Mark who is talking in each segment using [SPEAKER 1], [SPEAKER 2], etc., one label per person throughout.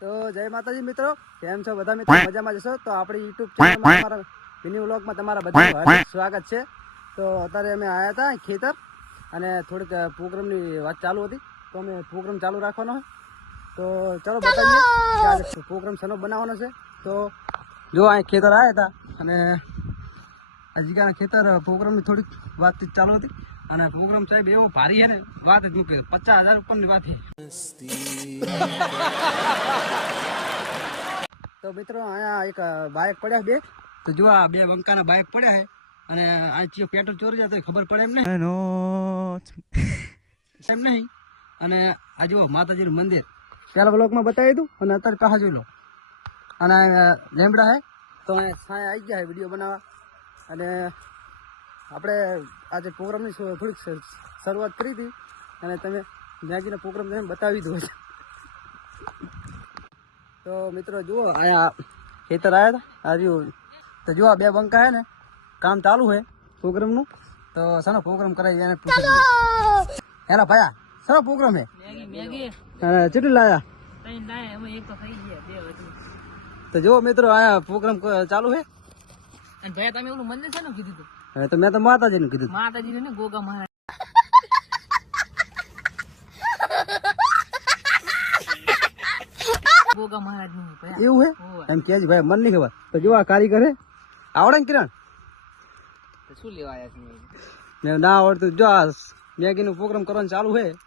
[SPEAKER 1] તો જય માતાજી મિત્રો. કેમ છો બધા મિત્રો? મજામાં જશો તો આપણી યુટ્યુબ ચેનલમાં તમારા મિની વ્લોગમાં તમારા બધા સ્વાગત છે. તો અત્યારે અમે આવ્યા હતા ખેતર અને થોડીક પ્રોગ્રામની વાત ચાલુ હતી. તો અમે પ્રોગ્રામ ચાલુ રાખવાનો તો ચલો બતાવીએ પ્રોગ્રામ શેનો બનાવવાનો છે. તો જો અહીં ખેતર આવ્યા હતા અને અજીકાના ખેતર પ્રોગ્રામની થોડીક વાતચીત ચાલુ હતી. અને પ્રોગ્રામ સાહેબ એવો ભારી છે ને વાત જ મૂકી. પચાસ હજાર ઉપરની વાત તો મિત્રો અહીંયા એક બાઇક પડ્યા બે. તો જો આ બે બંકાના બાઇક પડ્યા છે અને આ ચિયો પેટ્રોલ ચોરી જાય તો ખબર પડે એમ નહીં? એમ નહીં? અને આ જુઓ માતાજીનું મંદિર. પહેલા બ્લોકમાં બતાવી દઉં અને અત્યારે પાછા જોઈ લો. અને લેમડા છે. તો અહીંયા સાંય આવી ગયા વીડિયો બનાવવા. અને આપણે આજે પ્રોગ્રામની થોડીક શરૂઆત કરી હતી અને તમે મેજીનો પ્રોગ્રામ તમે બતાવી દો છે. તો મિત્રો જુઓ અહીંયા ખેતર આવ્યા હતા. આજુ તો જુઓ આ બે બંકા હે ને. કામ ચાલુ છે પ્રોગ્રામનું. તો શાનો પ્રોગ્રામ કરાય એને હેલા ભાયા શાનો પ્રોગ્રામ હે અને કેટલી લાયા? તો જુઓ મિત્રો અહીંયા પ્રોગ્રામ ચાલુ છે.
[SPEAKER 2] અને ભાઈ તમે ઓલું મંદિર છે ને કીધું તું?
[SPEAKER 1] હવે તો મેં તો માતાજીનું કીધું
[SPEAKER 2] માતાજી ને ગોગા મહારાજ. ગોગા મહારાજનું
[SPEAKER 1] એવું હે? એમ કે ભાઈ મન નહીં ખબર. તો જો આ કારીગર હે. આવડે ને કિરણ?
[SPEAKER 2] શું લેવા આવ્યા છે?
[SPEAKER 1] ના આવડતું જો આ મેગીનું પ્રોગ્રામ કરવાનું ચાલુ
[SPEAKER 2] થાતું.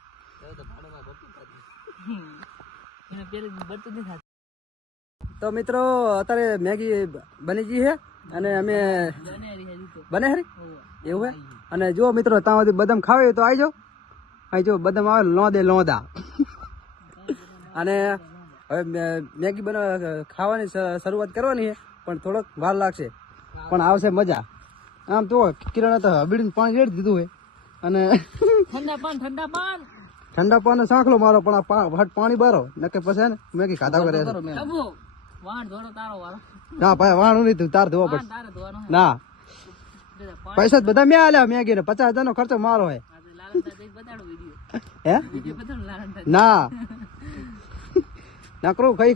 [SPEAKER 1] તો મિત્રો અત્યારે મેગી બની ગઈ છે અને અમે. બને હરી એવું હે? અને જો મિત્રો ત્યાં સુધી બદામ ખાવે તો આવી જાઓ અહીં જો બદામ આવે લોંદે લોંદા. અને હવે મેગી બનાવ ખાવાની શરૂઆત કરવાની છે પણ થોડોક વાર લાગશે. પણ આવશે મજા. આમ તો કિરણ તો હબીડીને પાણી રેડી દીધું હોય અને
[SPEAKER 2] ઠંડા પાન ઠંડા પાન.
[SPEAKER 1] ઠંડા પાણી સાંખલો મારો પણ આ પાણી બારો. નકે પછી મેગી ખાધા કરે
[SPEAKER 2] વાણ ધોળો તારો વાળો.
[SPEAKER 1] ના ભાઈ વાણું નહીં તું તાર ધોવા પડશે.
[SPEAKER 2] તારે ધોવાનો
[SPEAKER 1] ના. પૈસા બધા મેં આલ્યા મેં ને પચાસ હજાર નો ખર્ચો મારો હે હે? ના. નકરું ખાઈ ખાઈ